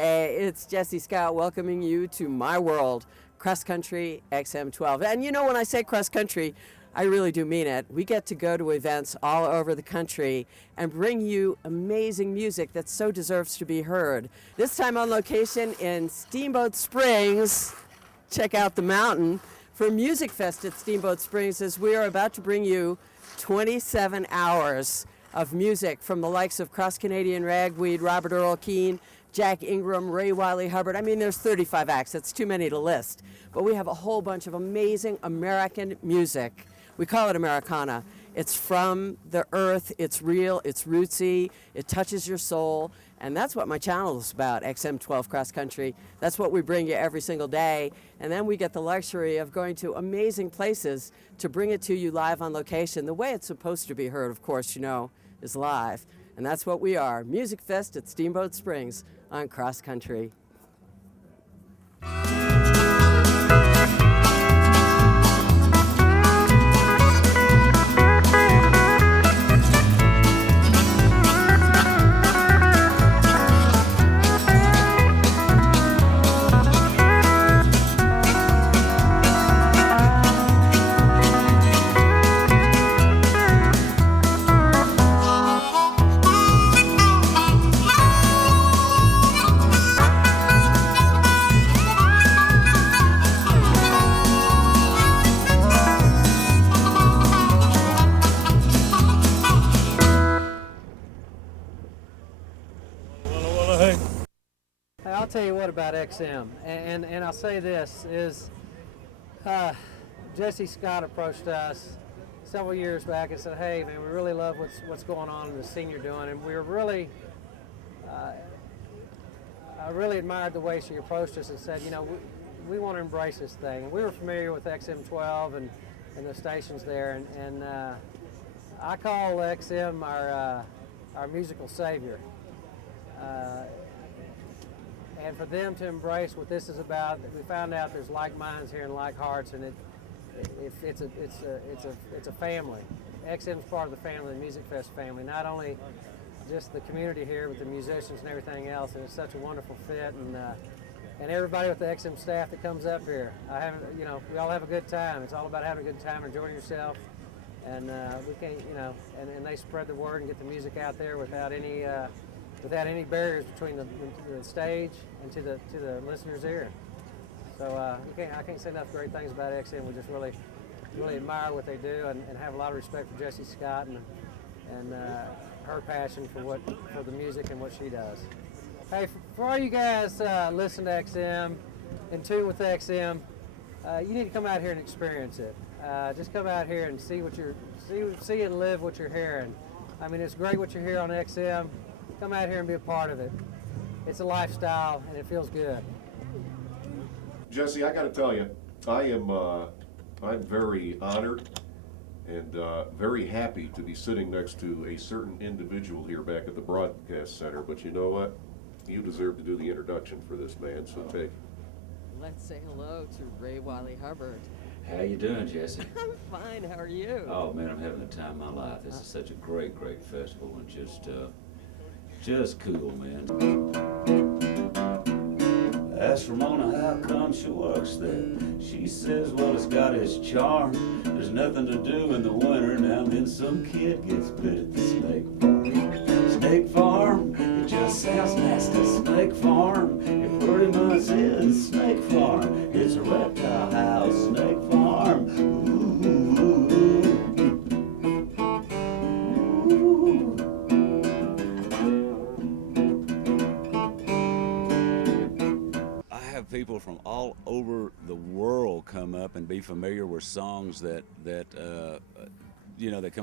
Hey, it's Jesse Scott welcoming you to my world, Cross Country XM12. And you know, when I say cross country, I really do mean it. We get to go to events all over the country and bring you amazing music that so deserves to be heard. This time on location in Steamboat Springs, check out the mountain, for Music Fest at Steamboat Springs, as we are about to bring you 27 hours of music from the likes of Cross Canadian Ragweed, Robert Earl Keen, Jack Ingram, Ray Wiley Hubbard. I mean, there's 35 acts. That's too many to list. But we have a whole bunch of amazing American music. We call it Americana. It's from the earth. It's real. It's rootsy. It touches your soul. And that's what my channel is about, XM12 Cross Country. That's what we bring you every single day. And then we get the luxury of going to amazing places to bring it to you live on location. The way it's supposed to be heard, of course, you know, is live. And that's what we are. Music Fest at Steamboat Springs on Cross Country. I'll tell you what about XM, and I'll say this is, Jesse Scott approached us several years back and said, hey man, we really love what's going on in the scene you're doing, and we were really, I really admired the way she approached us and said, you know, we want to embrace this thing. And we were familiar with XM12 and the stations there, and I call XM our musical savior. And for them to embrace what this is about, we found out there's like minds here and like hearts, and it's a family. XM's part of the family, the Music Fest family. Not only just the community here with the musicians and everything else, and it's such a wonderful fit, and everybody with the XM staff that comes up here. We all have a good time. It's all about having a good time, enjoying yourself, and we can't, you know, and they spread the word and get the music out there without any barriers between the stage and to the listener's ear. So I can't say enough great things about XM. We just really admire what they do and have a lot of respect for Jessie Scott and her passion for the music and what she does. Hey, for all you guys listen to XM, in tune with XM, you need to come out here and experience it. Just come out here and see see and live what you're hearing. I mean, it's great what you hear on XM. Come out here and be a part of it. It's a lifestyle, and it feels good. Jesse, I got to tell you, I'm very honored and very happy to be sitting next to a certain individual here back at the Broadcast Center. But you know what? You deserve to do the introduction for this man, so take it. Let's say hello to Ray Wiley Hubbard. How you doing, Jesse? I'm fine. How are you? Oh man, I'm having the time of my life. This is such a great festival, and just cool, man. Asked Ramona how come she works there. She says, well, it's got its charm. There's nothing to do in the winter. Now and then some kid gets bit at the snake farm. Snake farm, it just sounds nasty. Snake farm, it pretty much is snake farm. It's a reptile house, snake farm. Ooh. People from all over the world come up and be familiar with songs that come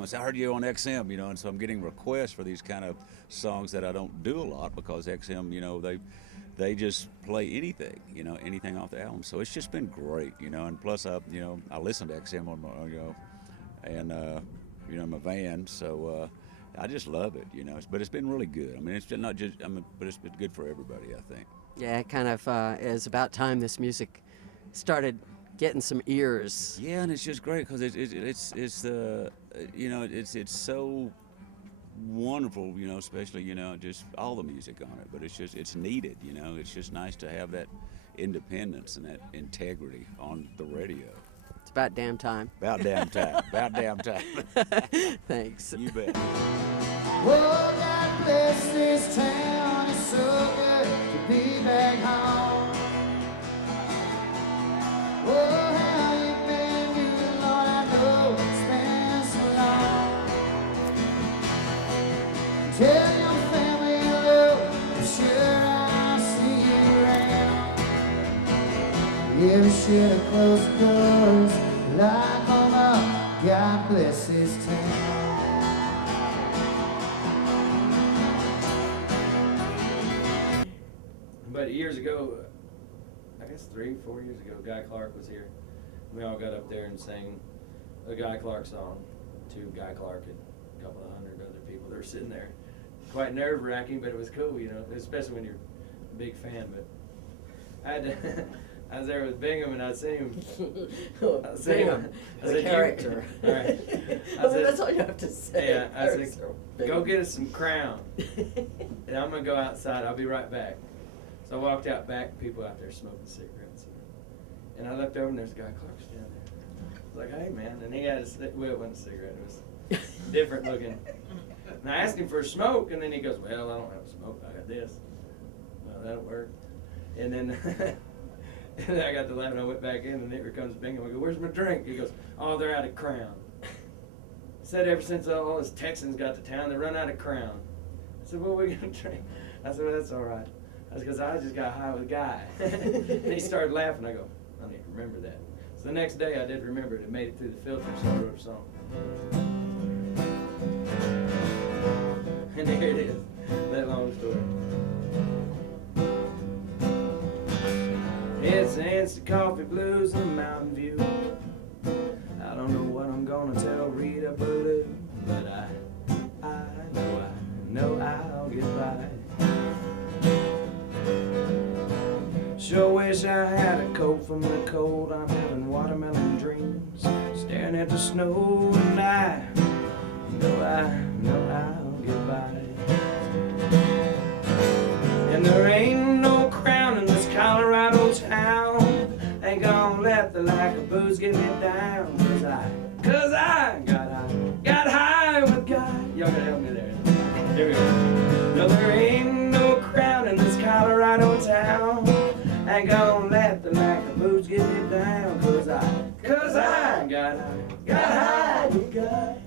and say, I heard you on XM, you know, and so I'm getting requests for these kind of songs that I don't do a lot because XM, you know, they just play anything, you know, anything off the album. So it's just been great, you know, and plus I listen to XM on my, you know, and in my van, so I just love it, you know. But it's been really good. I mean, it's not just, but it's been good for everybody, I think. Yeah, it kind of is about time this music started getting some ears. Yeah, and it's just great because it's so wonderful, you know, especially, you know, just all the music on it. But it's needed, you know. It's just nice to have that independence and that integrity on the radio. It's about damn time. About damn time. About damn time. Thanks. You bet. Oh, God bless this town. It's so good to be back home. Oh, how you been doing, Lord? I know it's been so long. Tell your family hello. I'm sure I'll see you around. Yeah, we should have closed the doors. Lock them up. God bless this town. But years ago, I guess 3-4 years ago, Guy Clark was here. We all got up there and sang a Guy Clark song to Guy Clark and a couple of hundred other people that were sitting there. Quite nerve-wracking, but it was cool, you know, especially when you're a big fan. But I had to, I was there with Bingham, and I seen him. Bingham, the character. All right. That's all you have to say. Yeah, I said, go get us some Crown, and I'm gonna go outside. I'll be right back. So I walked out back, people out there smoking cigarettes. And I looked over and there's Guy Clark standing there. I was like, hey man, and he had well, it wasn't a cigarette, it was different looking. And I asked him for a smoke, and then he goes, well, I don't have a smoke, I got this. Well, that'll work. And then and then I got to laughing, I went back in, and here comes Bingham. I go, where's my drink? He goes, oh, they're out of Crown. Said ever since all those Texans got to town, they run out of Crown. I said, what are we gonna drink? I said, well, that's all right. That's because I just got high with a guy. And he started laughing. I go, I need to remember that. So the next day I did remember it. It made it through the filter, so I wrote a song. And here it is, that long story. It's the instant coffee blues and the Mountain View. I don't know what I'm gonna tell Rita Ballou, but I know I'll get by. Sure wish I had a coat from the cold. I'm having watermelon dreams, staring at the snow, and I know I'll get by. And there ain't no crown in this Colorado town. Ain't gonna let the lack of booze get me down. Cause I got high with God. Y'all gotta help me there. Here we go. No, there ain't no crown in this Colorado town. Ain't gonna let the lack of booze get me down. Cause I got high with God.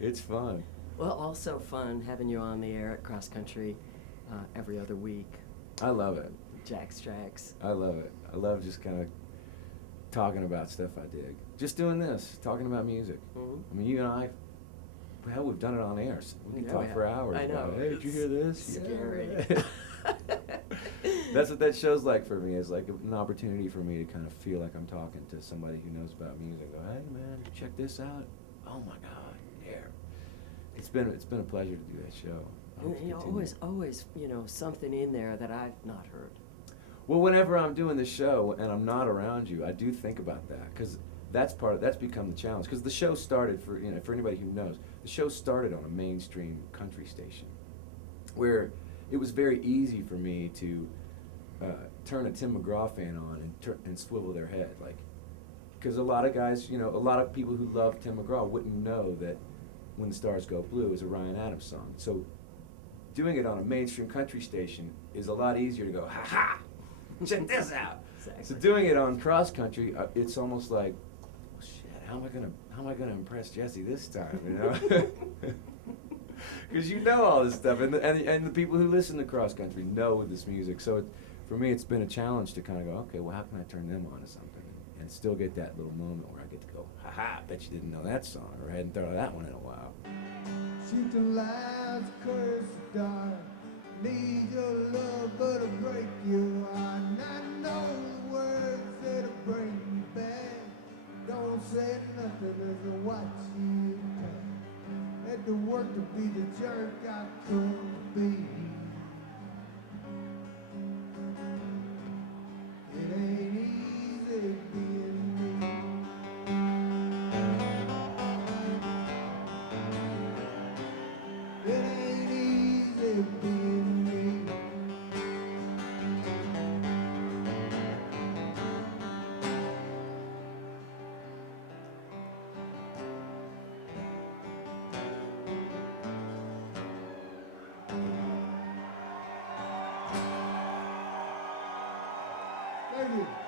It's fun. Well, also fun having you on the air at Cross Country every other week. I love it. Jack's Tracks. I love it. I love just kind of talking about stuff I dig. Just doing this, talking about music. Mm-hmm. I mean, you and I, hell, we've done it on air. So we can Yeah, talk for hours. I know. About, hey, did you hear this? Scary. Yeah. That's what that show's like for me. It's like an opportunity for me to kind of feel like I'm talking to somebody who knows about music. Go, hey man, check this out. Oh my God, yeah. It's been a pleasure to do that show. And you know, always, you know, something in there that I've not heard. Well, whenever I'm doing the show and I'm not around you, I do think about that because that's become the challenge. Because the show started for anybody who knows, the show started on a mainstream country station, where it was very easy for me to turn a Tim McGraw fan on and swivel their head, like, because a lot of guys, you know, a lot of people who love Tim McGraw wouldn't know that When the Stars Go Blue is a Ryan Adams song. So doing it on a mainstream country station is a lot easier to go, ha ha, check this out. Exactly. So doing it on cross country, it's almost like, well, shit, how am I gonna impress Jesse this time, you know? Because you know all this stuff, and the people who listen to cross country know this music. So for me, it's been a challenge to kind of go, okay, well, how can I turn them on to something and still get that little moment where I get to go, ha ha, bet you didn't know that song, or I hadn't thought of that one in a while. Shoot the lights, curse the dark. Need your love, but to break your heart. And I know the words that'll bring you back. Don't say nothing as I watch you pack. Had to work to be the jerk I could be. It ain't easy being me. Thank you.